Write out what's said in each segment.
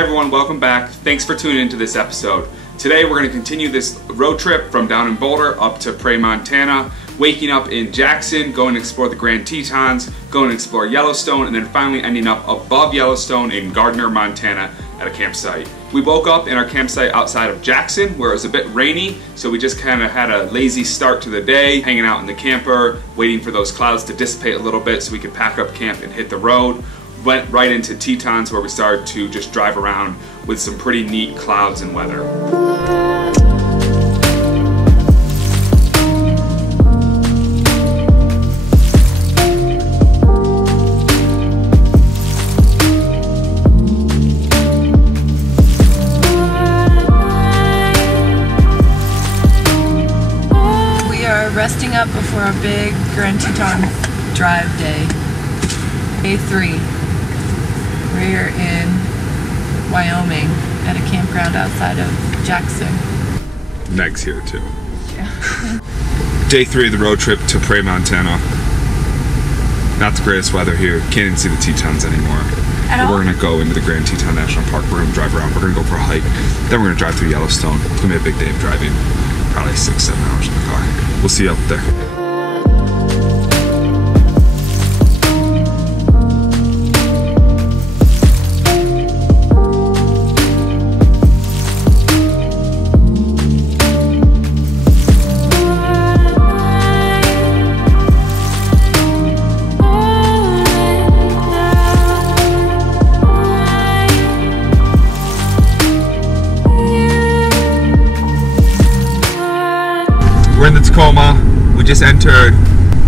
Hi everyone, welcome back. Thanks for tuning into this episode. Today we're going to continue this road trip from down in Boulder up to Prairie, Montana, waking up in Jackson, going to explore the Grand Tetons, going to explore Yellowstone, and then finally ending up above Yellowstone in Gardiner, Montana at a campsite. We woke up in our campsite outside of Jackson where it was a bit rainy, so we just kind of had a lazy start to the day, hanging out in the camper, waiting for those clouds to dissipate a little bit so we could pack up camp and hit the road. Went right into Tetons where we started to just drive around with some pretty neat clouds and weather. We are resting up before our big Grand Teton drive day. Day 3. We're in Wyoming at a campground outside of Jackson. Meg's here too. Yeah. Day 3 of the road trip to Prairie, Montana. Not the greatest weather here. Can't even see the Tetons anymore. But we're gonna go into the Grand Teton National Park. We're gonna drive around. We're gonna go for a hike. Then we're gonna drive through Yellowstone. It's gonna be a big day of driving. Probably 6-7 hours in the car. We'll see you up there. We're in the Tacoma. We just entered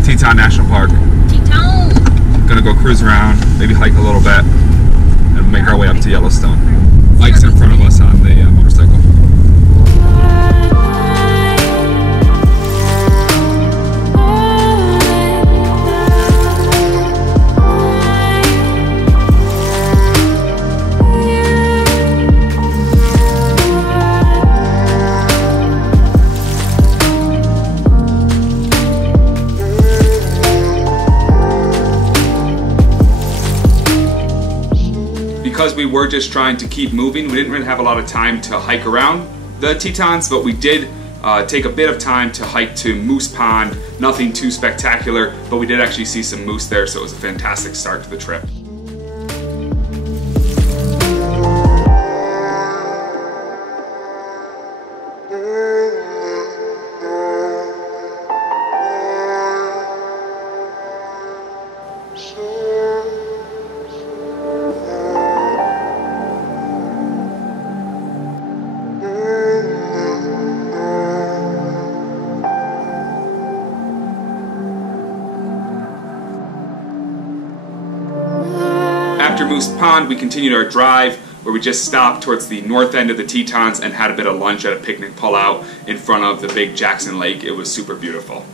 Teton National Park. Teton! Gonna go cruise around, maybe hike a little bit, and make our way up to Yellowstone. Mike's in front of us on the motorcycle. Because we were just trying to keep moving, we didn't really have a lot of time to hike around the Tetons, but we did take a bit of time to hike to Moose Pond. Nothing too spectacular, but we did actually see some moose there, so it was a fantastic start to the trip. After Moose Pond, we continued our drive where we just stopped towards the north end of the Tetons and had a bit of lunch at a picnic pullout in front of the big Jackson Lake. It was super beautiful.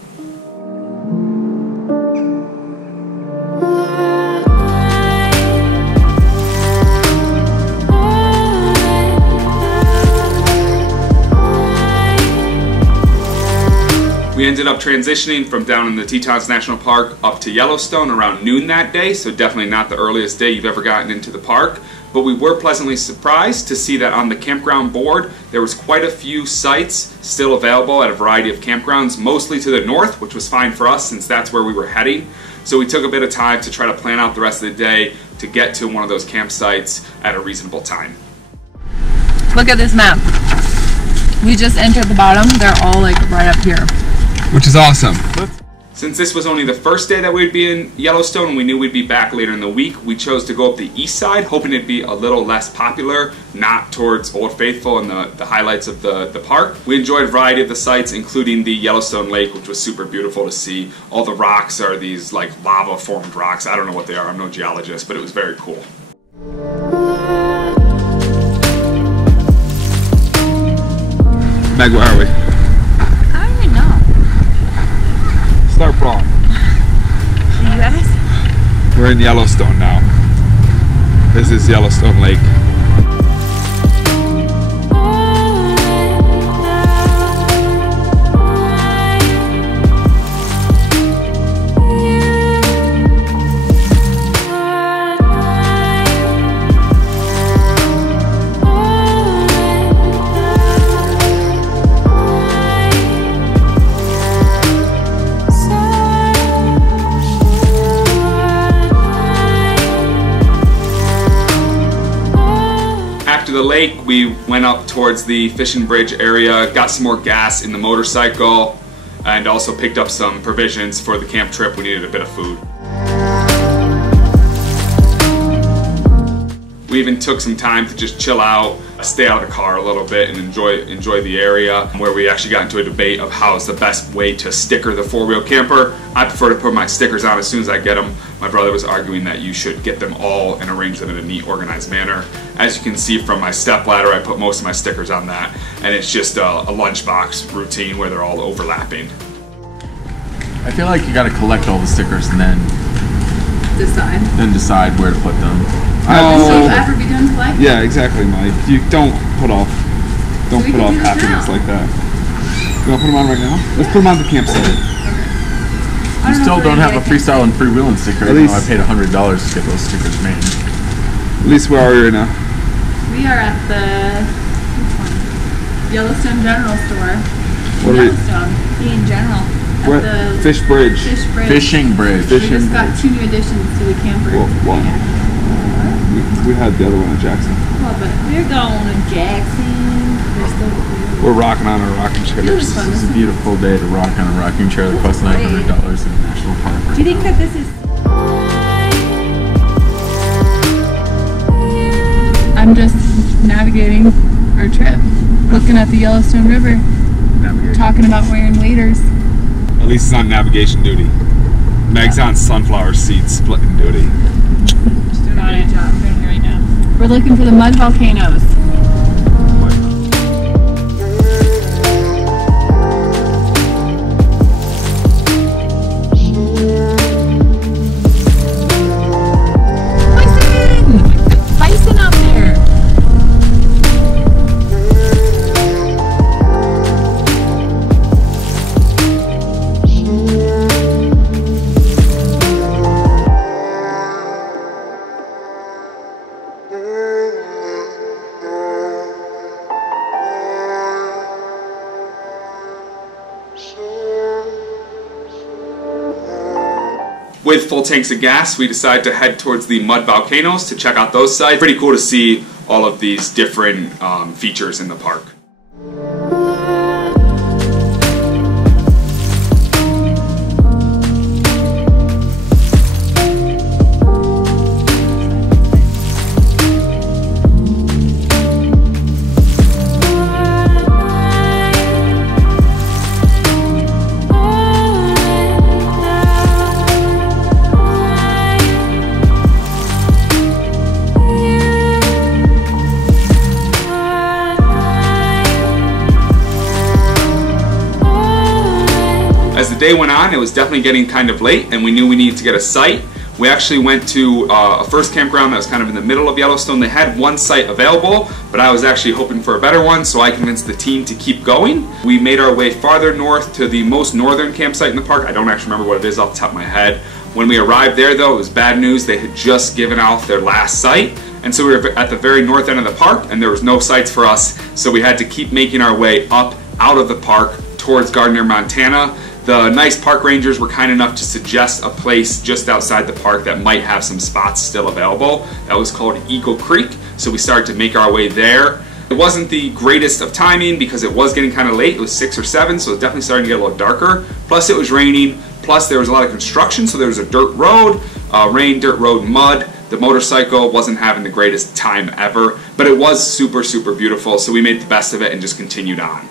We ended up transitioning from down in the Tetons National Park up to Yellowstone around noon that day, so definitely not the earliest day you've ever gotten into the park. But we were pleasantly surprised to see that on the campground board there was quite a few sites still available at a variety of campgrounds, mostly to the north, which was fine for us since that's where we were heading. So we took a bit of time to try to plan out the rest of the day to get to one of those campsites at a reasonable time. Look at this map. We just entered the bottom. They're all like right up here. Which is awesome. Since this was only the first day that we'd be in Yellowstone and we knew we'd be back later in the week, we chose to go up the east side, hoping it'd be a little less popular, not towards Old Faithful and the highlights of the park. We enjoyed a variety of the sites, including the Yellowstone Lake, which was super beautiful to see. All the rocks are these like lava-formed rocks. I don't know what they are, I'm no geologist, but it was very cool. Meg, where are we? Start from. You guys? We're in Yellowstone now. This is Yellowstone Lake. after the lake, we went up towards the fishing bridge area, got some more gas in the motorcycle, and also picked up some provisions for the camp trip. We needed a bit of food. We even took some time to just chill out, stay out of the car a little bit, and enjoy the area, where we actually got into a debate of how is the best way to sticker the four-wheel camper. I prefer to put my stickers on as soon as I get them. My brother was arguing that you should get them all and arrange them in a neat, organized manner. As you can see from my step ladder, I put most of my stickers on that, and it's just a lunchbox routine where they're all overlapping. I feel like you got to collect all the stickers and then decide where to put them. So after we done collecting? Yeah, exactly, Mike. You don't put off happiness like that. You want to put them on right now? Let's put them on the campsite. You still don't have a freestyle and freewheeling sticker, even though I paid $100 to get those stickers made. At least where are we right now? We are at the Yellowstone General Store. What are we? Yellowstone, in general. What? Fish Bridge. Fishing Bridge. We just got 2 new additions to the camper. Well, we had the other one in Jackson. Well, but we're going to Jackson. We're rocking on our rocking chairs. It's a beautiful day to rock on a rocking chair that costs $900 in a national park. Do you think that this is... I'm just navigating our trip, looking at the Yellowstone River, talking about wearing waders. At least it's on navigation duty. Meg's on sunflower seat splitting duty. Got it. Right now. We're looking for the mud volcanoes. Bison out there. With full tanks of gas, we decided to head towards the mud volcanoes to check out those sites. Pretty cool to see all of these different features in the park. As the day went on, it was definitely getting kind of late, and we knew we needed to get a site. We actually went to a first campground that was kind of in the middle of Yellowstone. They had one site available, but I was actually hoping for a better one, so I convinced the team to keep going. We made our way farther north to the most northern campsite in the park. I don't actually remember what it is off the top of my head. When we arrived there, though, it was bad news. They had just given off their last site, and so we were at the very north end of the park, and there was no sites for us, so we had to keep making our way up out of the park towards Gardiner, Montana. The nice park rangers were kind enough to suggest a place just outside the park that might have some spots still available. That was called Eagle Creek, so we started to make our way there. It wasn't the greatest of timing because it was getting kind of late. It was 6 or 7, so it was definitely starting to get a little darker. Plus it was raining, plus there was a lot of construction, so there was a dirt road, rain, dirt road, mud. The motorcycle wasn't having the greatest time ever, but it was super, super beautiful, so we made the best of it and just continued on.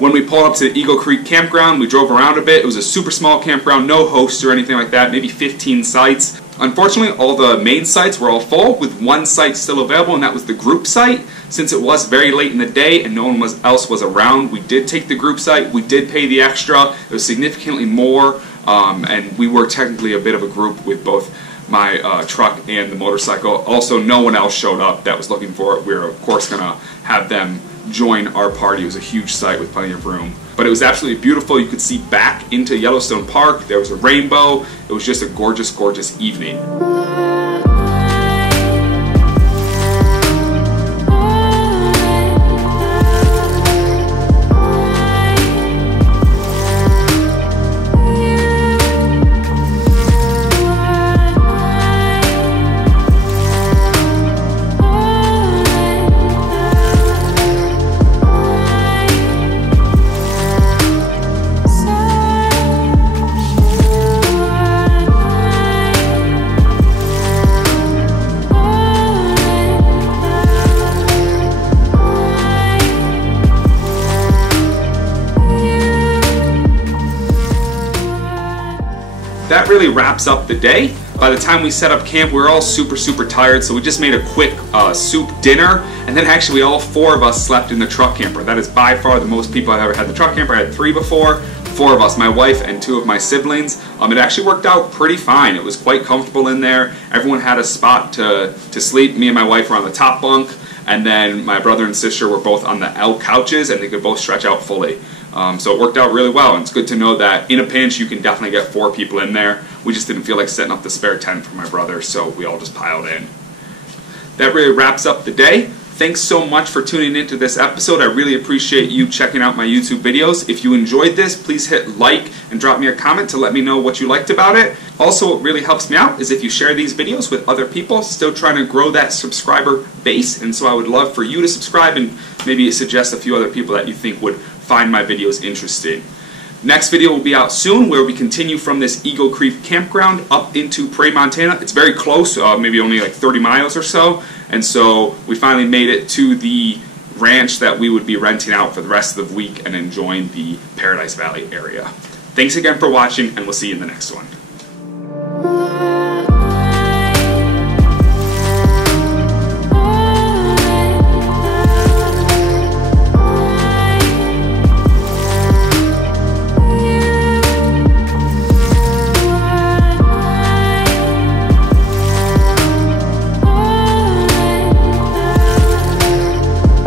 When we pulled up to the Eagle Creek campground, we drove around a bit. It was a super small campground, no hosts or anything like that, maybe 15 sites. Unfortunately, all the main sites were all full, with one site still available, and that was the group site. Since it was very late in the day and no one else was around, we did take the group site. We did pay the extra. It was significantly more, and we were technically a bit of a group with both my truck and the motorcycle. Also, no one else showed up that was looking for it. We were of course gonna have them join our party. It was a huge site with plenty of room. But it was absolutely beautiful. You could see back into Yellowstone Park. There was a rainbow. It was just a gorgeous, gorgeous evening. That really wraps up the day. By the time we set up camp, we were all super tired, so we just made a quick soup dinner, and then actually all 4 of us slept in the truck camper. That is by far the most people I've ever had in the truck camper. I had 3 before, 4 of us, my wife and 2 of my siblings. It actually worked out pretty fine. It was quite comfortable in there. Everyone had a spot to sleep. Me and my wife were on the top bunk, and then my brother and sister were both on the L couches, and they could both stretch out fully. So it worked out really well, and it's good to know that in a pinch you can definitely get 4 people in there. We just didn't feel like setting up the spare tent for my brother, so we all just piled in. That really wraps up the day. Thanks so much for tuning into this episode. I really appreciate you checking out my YouTube videos. If you enjoyed this, please hit like and drop me a comment to let me know what you liked about it. Also, what really helps me out is if you share these videos with other people. Still trying to grow that subscriber base, and so I would love for you to subscribe and maybe suggest a few other people that you think would find my videos interesting. Next video will be out soon, where we continue from this Eagle Creek campground up into Prairie, Montana. It's very close, maybe only like 30 miles or so, and so we finally made it to the ranch that we would be renting out for the rest of the week and enjoying the Paradise Valley area. Thanks again for watching, and we'll see you in the next one.